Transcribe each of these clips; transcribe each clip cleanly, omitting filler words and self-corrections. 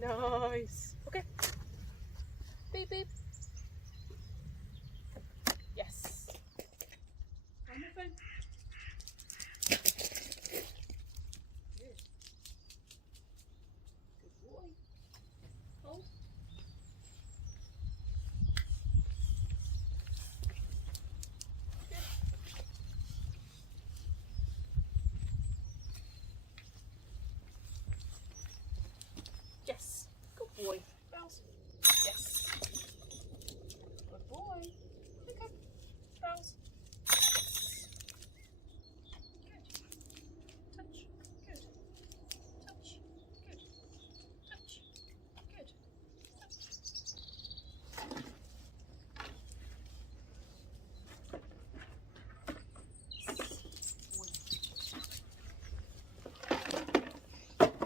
Nice. Okay. Beep, beep. Yes. On your phone. Good. Good boy. Hold. Good. Yes. Good boy. Bounce. Yes. Good boy. Okay. Bounce. Yes. Good. Touch. Good. Touch. Good. Touch. Good.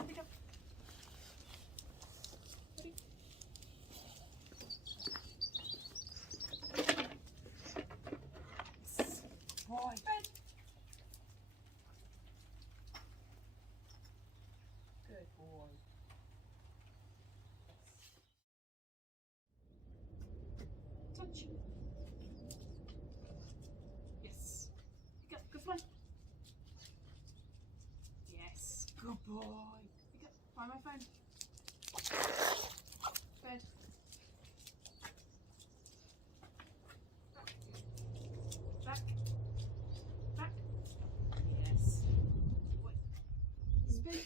Pick up. Ready? Boy. Bed. Good boy. Touch. Yes. Pick up. Good fly. Yes. Good boy. Pick up. Find my phone. Bed. Back. Back. Yes. Boy. Spin.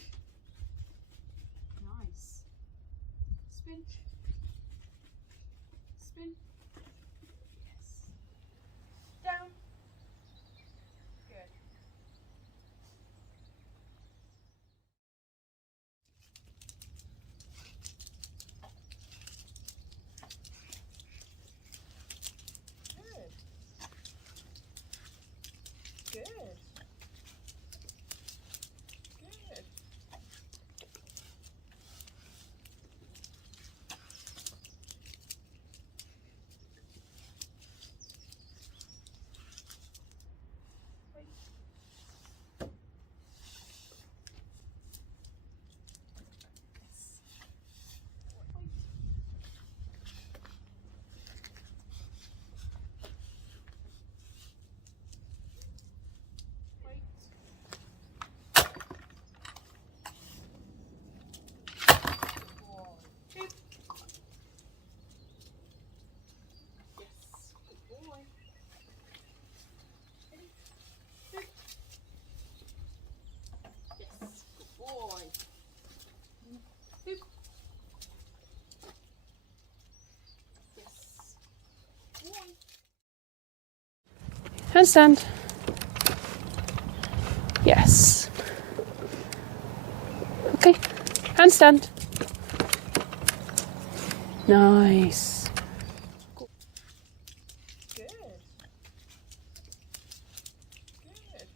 Nice. Spin. Spin. Yes. Down. Good. Good. Good. Good. Wait. Yes. Wait. Wait. Boy. Chip. Yes. Good boy. Ready? Chip. Yes. Good boy. Chip. Yes. Boy. Handstand. Yes. Okay. Handstand. Nice. Good. Good. Good.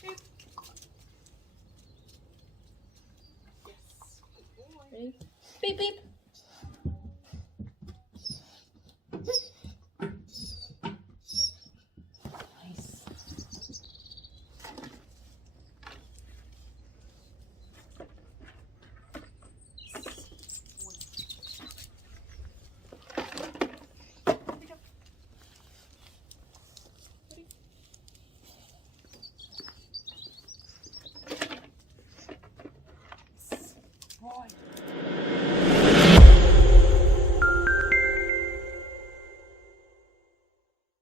Chip. Yes. Good boy. Ready? Beep beep. Nice. Pick up. Ready? Yes. Boy.